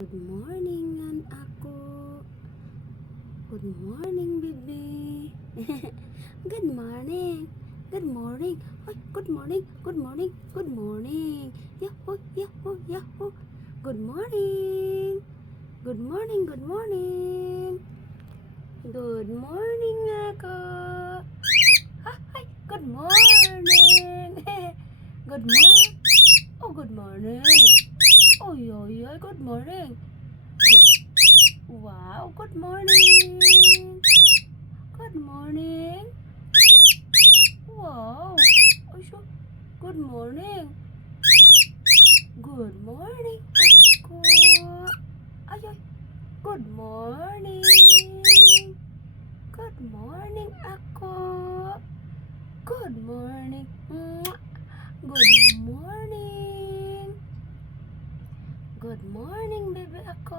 Good morning, ako. Good morning, baby. Good morning. Good morning. Ay, good morning. Good morning. Good morning. Yahoo, yahoo, yahoo. Good morning. Good morning. Good morning. Good morning, ako. Ay, good morning. Good morning. Oh, good morning. Oh, yeah, good morning. Wow, good morning. Good morning. Wow. Ay, good morning. Good morning, ako. Ay. Good morning. Good morning, ako. Good morning. Good morning. Good morning, baby ako.